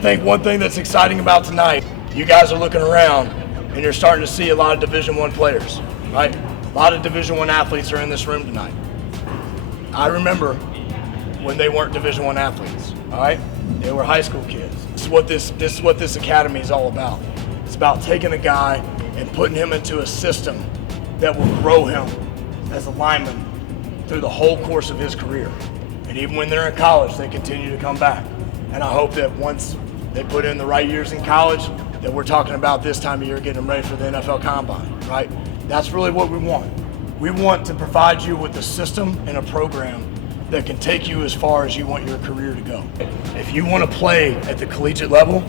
think one thing that's exciting about tonight, you guys are looking around and you're starting to see a lot of Division I players, right? A lot of Division I athletes are in this room tonight. I remember when they weren't Division I athletes, all right? They were high school kids. This is what this academy is all about. It's about taking a guy and putting him into a system that will grow him as a lineman through the whole course of his career. And even when they're in college, they continue to come back. And I hope that once they put in the right years in college, that we're talking about this time of year getting them ready for the NFL Combine, right? That's really what we want. We want to provide you with a system and a program that can take you as far as you want your career to go. If you want to play at the collegiate level,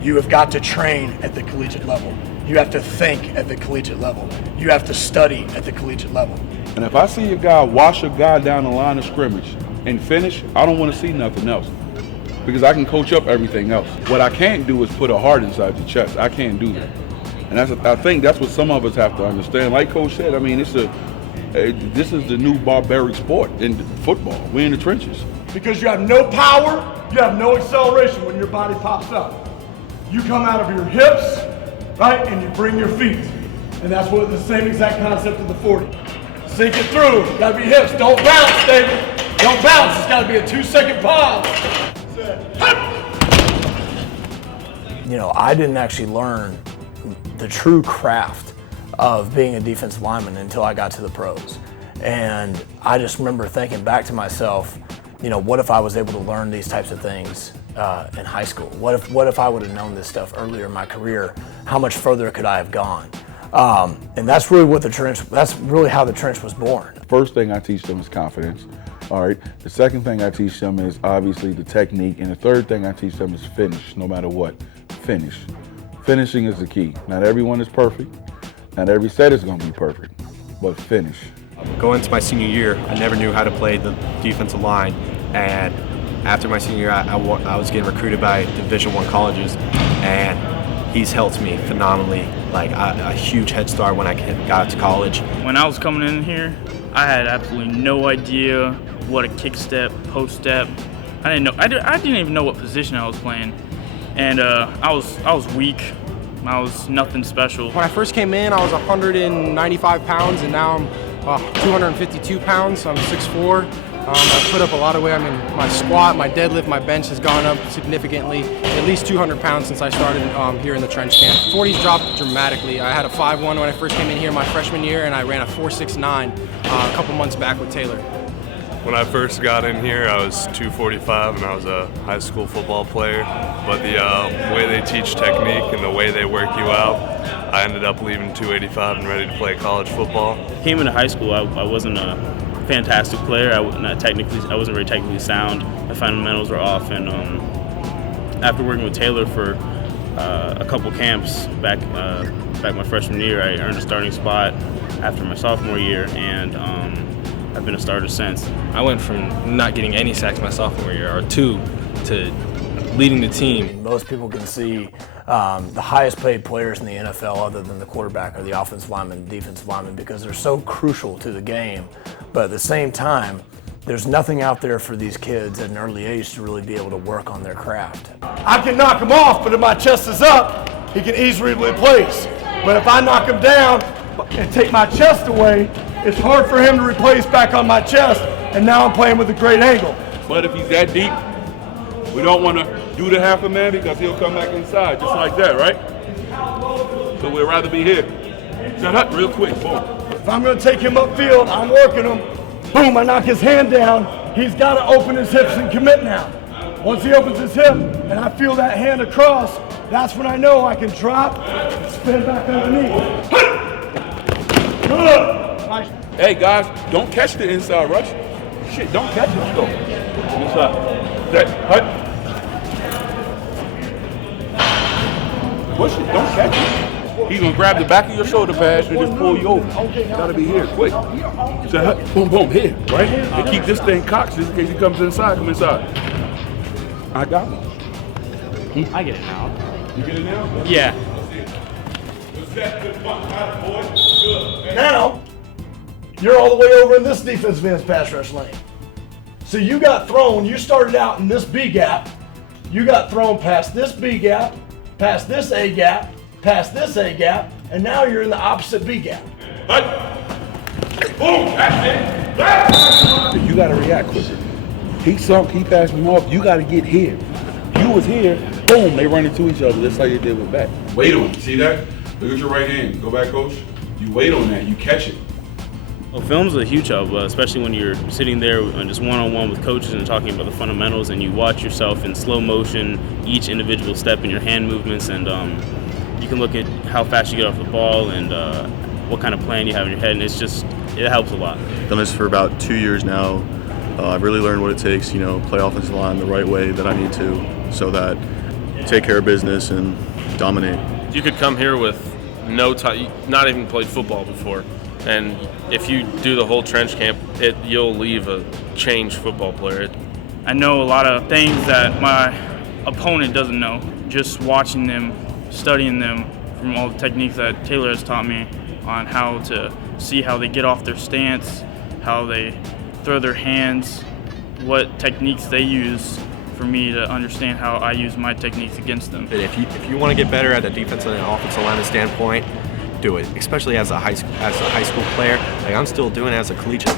you have got to train at the collegiate level. You have to think at the collegiate level. You have to study at the collegiate level. And if I see a guy wash a guy down the line of scrimmage and finish, I don't want to see nothing else, because I can coach up everything else. What I can't do is put a heart inside your chest. I can't do that. And I think that's what some of us have to understand. Like Coach said, I mean, this is the new barbaric sport in football. We're in the trenches. Because you have no power, you have no acceleration when your body pops up. You come out of your hips, right, and you bring your feet. And that's what the same exact concept of the 40. Sink it through, gotta be hips. Don't bounce, David. Don't bounce, it's gotta be a 2-second pause. You know, I didn't actually learn the true craft of being a defensive lineman until I got to the pros. And I just remember thinking back to myself, you know, what if I was able to learn these types of things in high school? What if I would have known this stuff earlier in my career? How much further could I have gone? And that's really that's really how the trench was born. First thing I teach them is confidence. All right. The second thing I teach them is obviously the technique. And the third thing I teach them is finish, no matter what. Finish. Finishing is the key. Not everyone is perfect. Not every set is going to be perfect, but finish. Going into my senior year, I never knew how to play the defensive line. And after my senior year, I was getting recruited by Division I colleges. And he's helped me phenomenally. Like a huge head start when I got to college. When I was coming in here, I had absolutely no idea what a kick step, post step. I didn't know. I didn't even know what position I was playing, and I was weak. I was nothing special. When I first came in, I was 195 pounds, and now I'm 252 pounds. I'm 6'4". I've put up a lot of weight. I mean, my squat, my deadlift, my bench has gone up significantly, at least 200 pounds since I started here in the trench camp. 40s dropped dramatically. I had a 5'1" when I first came in here my freshman year, and I ran a 4.69 a couple months back with Taylor. When I first got in here, I was 245 and I was a high school football player. But the way they teach technique and the way they work you out, I ended up leaving 285 and ready to play college football. Came into high school, I wasn't a fantastic player. I wasn't very technically sound. My fundamentals were off, and after working with Taylor for a couple camps back my freshman year, I earned a starting spot after my sophomore year, and I've been a starter since. I went from not getting any sacks my sophomore year, or 2, to leading the team. Most people can see the highest paid players in the NFL other than the quarterback are the offensive lineman, defensive lineman, because they're so crucial to the game. But at the same time, there's nothing out there for these kids at an early age to really be able to work on their craft. I can knock him off, but if my chest is up, he can easily replace. But if I knock him down and take my chest away, it's hard for him to replace back on my chest, and now I'm playing with a great angle. But if he's that deep, we don't want to do the half a man because he'll come back inside just like that, right? So we'd rather be here. Set up real quick, boom. If I'm going to take him upfield, I'm working him. Boom, I knock his hand down. He's got to open his hips and commit now. Once he opens his hip and I feel that hand across, that's when I know I can drop and spin back underneath. Good. Nice. Hey guys, don't catch the inside rush. Shit, don't catch it though. Inside. That, push it, don't catch it. He's gonna grab the back of your shoulder pads and just pull you over. Gotta be here, quick. So, boom, boom, here, right? And keep this thing cocked just in case he comes inside, come inside. I got him. I get it now. You get it now? Yeah. Now, you're all the way over in this defensive end's pass rush lane. So you got thrown, you started out in this B gap, You got thrown past this B gap, past this A gap, past this A gap, and now you're in the opposite B gap. You got to react quicker. He sunk, he passed him off. You got to get here. You was here, boom, they run into each other. That's how you did with back. Wait on it. See that? Look at your right hand. Go back, coach. You wait on that. You catch it. Well, film's a huge help, especially when you're sitting there and just one-on-one with coaches and talking about the fundamentals, and you watch yourself in slow motion, each individual step in your hand movements, and you can look at how fast you get off the ball and what kind of plan you have in your head, and it helps a lot. Done this for about 2 years now. I've really learned what it takes, play offensive line the right way that I need to, so that take care of business and dominate. You could come here with no time, not even played football before, and if you do the whole trench camp, you'll leave a changed football player. I know a lot of things that my opponent doesn't know. Just watching them, studying them from all the techniques that Taylor has taught me on how to see how they get off their stance, how they throw their hands, what techniques they use for me to understand how I use my techniques against them. If you want to get better at a defensive and offensive line standpoint, do it. Especially as a high school player, like I'm still doing it as a collegiate.